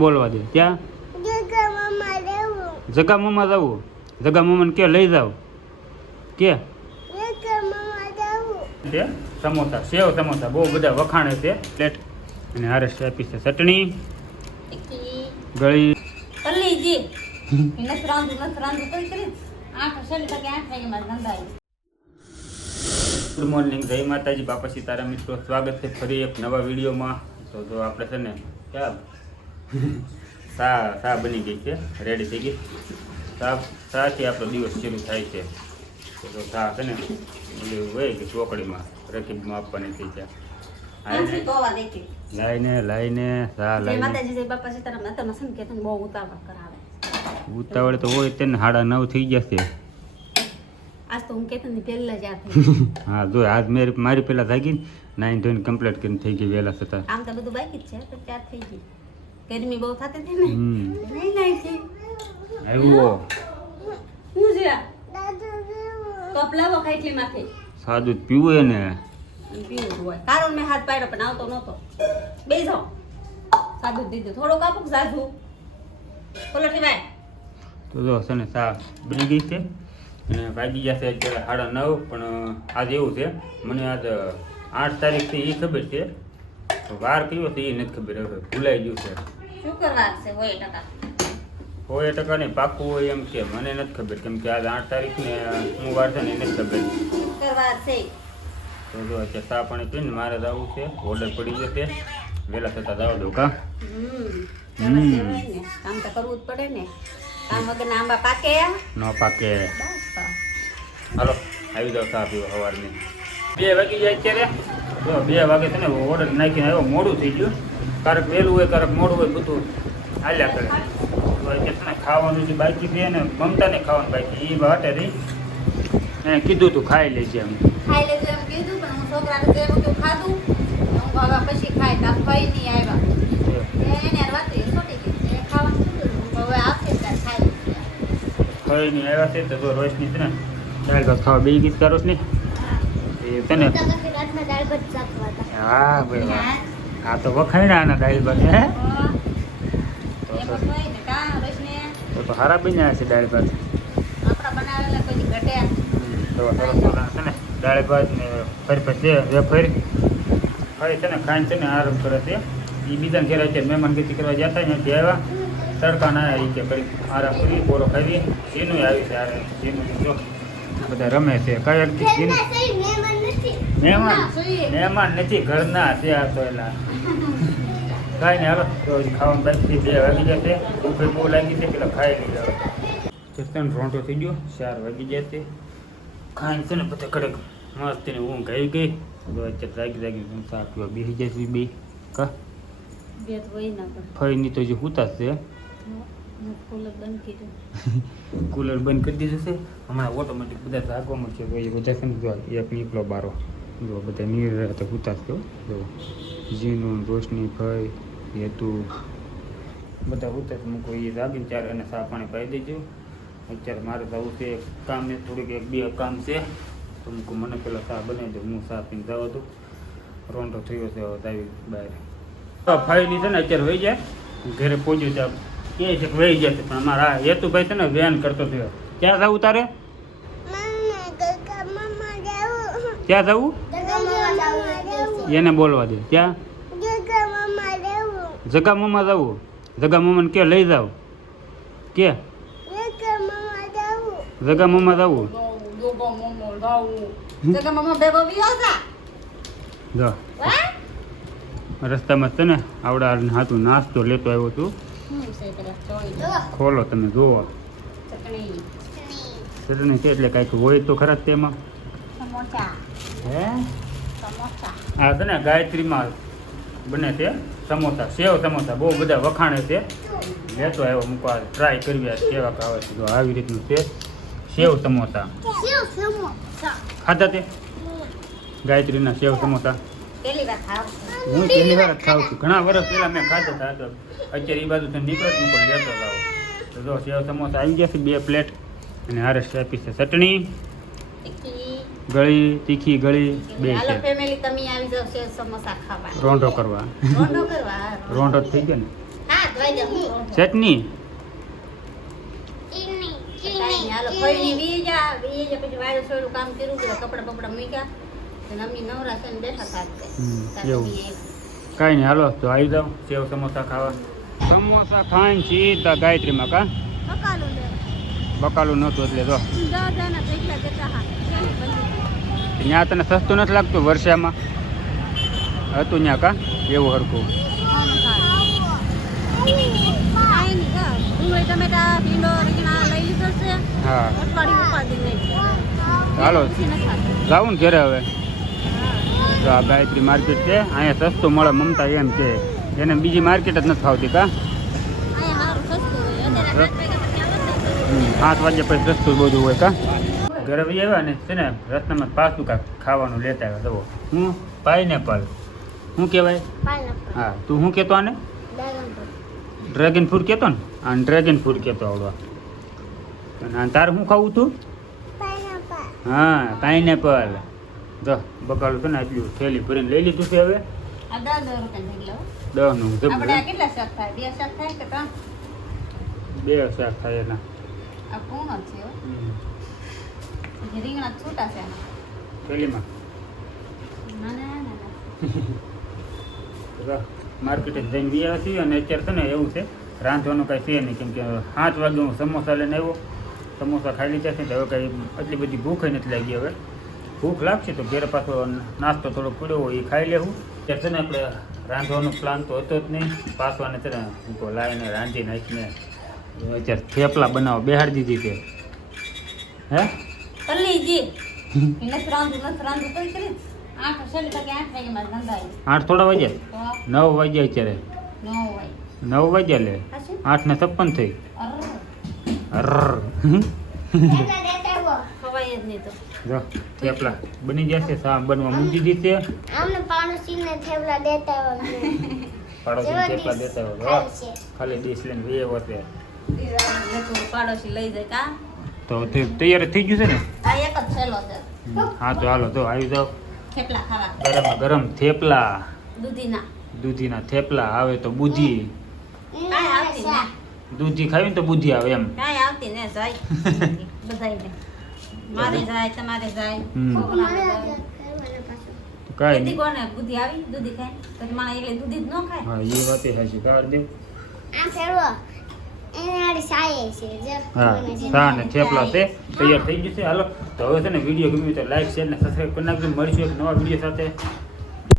બોલવા દે ક્યાં જગા મામા જવું જગા મામાને કે લઈ જાવ કે સમોસા સેવ સમોસા બહુ બધા વખાણે છે પ્લેટ અને આરસ આપી છે ચટણી ગળી ગુડ મોર્નિંગ જય માતાજી બાપા સીતારામ મિત્રો સ્વાગત છે ફરી એક નવા વિડીયોમાં. તો જો આપણે છે ને ક્યાં સા બની ગઈ છે, રેડી થઈ ગઈ. સાથી આપણો દિવસ શરૂ થાય છે. તો સા છે ને ઓલી હોય કે ચોકડીમાં રકીબમાં આપવાની થઈ છે. લાઈને સા લાઈને ઉતાવળ તો હોય તેને 9:30 થઈ ગયા છે. આજ તો હું કેતન ની પહેલા જ હા જો આજ મારી પહેલા જાગી 9 ધોઈને કમ્પ્લીટ કરીને થઈ ગઈ વહેલા છતાં. આમ તો બધું બાકી જ છે તો 4 થઈ ગઈ. ગરમી બહુ થતી હતી ને નહીં લાઈ છે આવ્યો હું છે કપ લાવો ખાઈટલી માંથી સાદું પીવું એને પીવું હોય કારણ મેં હાથ પાડ્યો પણ આવતો નહોતો. બેસો સાદું દીધું થોડું કાપુક સાધુ બોલો કે ભાઈ. તો જો છે ને સા બની ગઈ છે અને વાગી જશે અત્યારે 9:30. પણ આજે એવું છે મને આજ 8 તારીખથી એ ખબર છે, વાર કયો છે એ નથી ખબર, હવે ભૂલાઈ ગયું છે. શુક્રવાર છે 100% નહીં પાક્કું હોય એમ કે મને નથી ખબર, કેમ કે આજ 8 તારીખ ને હું વાર છે ને એ નથી ખબર. શુક્રવાર છે તો જો અત્યારે ચા પાણી પીને મારે જવું છે, ઓર્ડર પડી જશે વહેલા થતા જવા દો કા. કામ તો કરવું જ પડે ને, કામ વગર આંબા પાકે ન પાકે. હાલો આવી જાવ ચા પીવા સવારની. 2 વાગી જાય અત્યારે. જો 2 વાગે છે ને ઓર્ડર નાખીને આવ્યો, મોડું થઈ ગયું. ક્યારેક વહેલું હોય ક્યારેક મોડું હોય, બધું હાલ્યા કરે. તો અત્યારે ખાવાનું જે બાકી છે ને મમતાને ખાવાનું બાકી એ વાટે રહી એને કીધું તું ખાઈ લેજે એમ. ખાઈ લેજો એમ કીધું પણ હું છોકરાને જેવું કેવું ખાધું હું હવે પછી ખાઈ તા ખાઈ નહીં આવ્યા એને રાત્રે છોટી ગઈ ખાવાનું કીધું હવે આપશે ત્યારે ખાઈ ખાઈ નહીં આવ્યા છે તો જો રોશની છે ને દાળ ભાત ખાવા બે ગીત કરો ને એ છે ને. હા ભાઈ આ તો વખાણ્યા આના દાળ ભાત હે તો હારા બન્યા છે દાળ ભાત. આપણા બનાવેલા કોઈ ઘટે તો સરસ છે ને દાળ ભાત ને ફરી પછી વેફર ખાઈ છે ને ખાઈને છે ને આરામ કરે છે. એ બીજાને ઘેર અત્યારે મહેમાન ગતિ કરવા જતા ત્યાંથી આવ્યા તડકા ના આવી કે કરી આરામ કરી પોરો ખાવી. સીનું આવી છે આરે સીનું જો બધા રમે છે કઈ મહેમાન નથી ઘરના છે આ તો એલા કાંઈ નહીં. હાલો તો ખાવાનું બાકી 2 વાગી જશે. ભૂખ બહુ લાગી છે પેલા ખાઈ લઈ જાવ. ચિકન રોંટો થઈ ગયો 4 વાગી જશે. ખાઈને છે ને પછી કડક મસ્ત ની ઊંઘ આવી ગઈ. અત્યારે જાગી ચા પીવા બેસી જશે બે કા ફઈ ની તો જે હુતા છે. કુલર બંધ કરી દીધું છે હમણાં ઓટોમેટિક બધા જાગવામાં છે. બધા છે ને જો એક નીકળો બારો જો બધા નીર તો હુતા છે. જો જીનું રોશની ફઈ હેતુ બધા હુતા છે. મૂકો એ જાગીને 4 અને ચા પાણી પાઈ દેજો. અત્યારે મારે જવું છે કામ ને થોડીક 1-2 કામ છે તો મૂકું મને પેલા ચા બનાવી દો, હું ચા પીને જવા દઉં. રોંઢો થયો છે હવે આવી બહાર. ફાઈની છે ને અત્યારે વહી જાય ઘરે પહોંચ્યું ત્યાં કે છે કે વહી જશે પણ અમારા હેતુભાઈ છે ને વેન કરતો થયો. ક્યાં જવું તારે? ક્યાં જવું એને બોલવા દે. ક્યાં જગા મામા જવું? જગા મામાને કે લઈ જાવ કે જગા મામા જવું? જો રસ્તામાં છે ને આવડા હાથું નાસ્તો લેતો આવ્યો છું. ખોલો તમે જુઓ ચટણી છે એટલે કાંઈક હોય તો ખરા તેમાં. હે આ છે ને ગાયત્રીમાં બને છે સમોસા, સેવ સમોસા બહુ બધા વખાણે છે. લેતો આવ્યો મૂકવા ટ્રાય કરવી કેવા આવે છે. જો આવી રીતનું છે સેવ સમોસા. ખાધા તે ગાયત્રીના સેવ સમોસા? હું પહેલી વાર જ ખાઉં છું. ઘણા વર્ષ પહેલા મેં ખાધા હતા તો અત્યારે એ બાજુ નીકળે જ મૂકો લેતો જાઓ. તો જો સેવ સમોસા આવી ગયા છે 2 પ્લેટ અને આરસ આપી છે ચટણી ગળી તીખી ગળી 2 છે. ફેમિલી તમે આવી જાવ સેવ સમોસા ખાવા રોંઢો કરવા. રોંઢો થઈ ગયો ને. હા 7 વાગ્યા હું ચટણી કાંઈ નહીં, હાલો ફરીને વી જા પછી વાયરો સોયરું કામ કર્યું બધા કપડાં બપડા મૂક્યા અને અમી નવરા છે ને બેઠા સાથે એવું. કાંઈ નહીં હાલો તો આવી જાઓ સેવ સમોસા ખાવા. સમોસા ખાઈને સીધા ગાયત્રીમાં કા બકાલું નહોતું એટલે જો ત્યાં તને સસ્તું નથી લાગતું વર્ષામાં હતું ત્યાં કા એવું હરખું. હા હાલો જાઉં ને ઘરે હવે. તો આ ગાયત્રી માર્કેટ છે અહીંયા સસ્તું મળે મમતા એમ છે એને બીજી માર્કેટ જ નથી ફાવતી કા 7 વાગ્યા પછી સસ્તું બધું હોય કા. ઘરે બી આવ્યા ને છે ને રસ્તામાં પાછું કાંક ખાવાનું લેતા આવ્યા જવો. હું પાઇનેપલ શું કહેવાય? હા તું શું કહેતો આને? ડ્રેગન ફ્રૂટ કહેતો ને આ ડ્રેગન ફ્રૂટ કહેતો આવડવા. અને તારે શું ખાવું તું? હા પાઇનેપલ. જો બકાલું છે ને એટલું થેલી ભરીને લઈ લીધું છે હવે. આ 10 રૂપિયા થઈ ગયો 10 નું આપણે આ કેટલા શાક થાય 2 શાક થાય કે 3? 2 શાક થાય એના. આ પૂર્ણ છે હો. જે રીંગણા છૂટા છે આના. થેલીમાં ના ના ના માર્કેટે જઈને વ્યા છીએ અને અત્યારે છે ને એવું છે રાંધવાનું કાંઈ છે નહીં કેમ કે 7 વાગે હું સમોસા લઈને આવ્યો. સમોસા ખાઈ લીધા છે તો હવે કાંઈ એટલી બધી ભૂખ નથી લાગી. હવે ભૂખ લાગશે તો ઘરે પાછો નાસ્તો થોડો પડ્યો હોય એ ખાઈ લેવું. ત્યારે છે ને આપણે રાંધવાનો પ્લાન તો હતો જ નહીં. પાછવાને છે ને હું લાવીને રાંધી નાખીને અત્યારે થેપલા બનાવવા બેહાડી દીધી છે. હે કલ્લીજી નથી રાંધું કઈ કરી 8 વાગે મારે ધંધા 8 થોડા વાગ્યા તો 9 વાગ્યા અત્યારે 9 વાગે 9 વાગ્યા લે હાચું? 8:56 થઈ. અરર અરર. ખવાય જ નહીં તો જો થેપલા બની જશે સા બનવા મૂકી દીધી છે. આમને પાડોશીને થેપલા દેતા હોય પાડોશી થેપલા દેતા હોય વાહ. ખાલી ડીશ લઈને વેવો છે પાડોશી લઈ જાય કા તો તૈયાર થઈ ગયું છે ને. આ એક જ છેલ્લો છે હા તો હાલો તો આવી જાઓ. થેપલા ખાવા ગરમ ગરમ થેપલા દૂધીના દૂધીના થેપલા આવે તો બુદ્ધિ. કાંઈ આવતી ને દૂધી ખાવી ને તો બુદ્ધિ આવે એમ. કાંઈ આવતી ને જાય બધાયને મારે જાય તમારે જાય હમ. છોકરાને જાય તો કાંઈ કેતી નહીં. કોને બુદ્ધિ આવી દૂધી ખાય પછી માણસ એટલે દૂધી જ ન ખાય હા એ વાતે હાચી કાઢ દે. આ ફેરવો એને આડી સાયે છે જો હા સા ને થેપલા છે તૈયાર થઈ ગયું છે. હાલો તો હવે છે ને વિડીયો ગમ્યો તો લાઈક શેર ને સબસ્ક્રાઈબ કરી નાખજો. મળીશું એક નવા વિડીયો સાથે.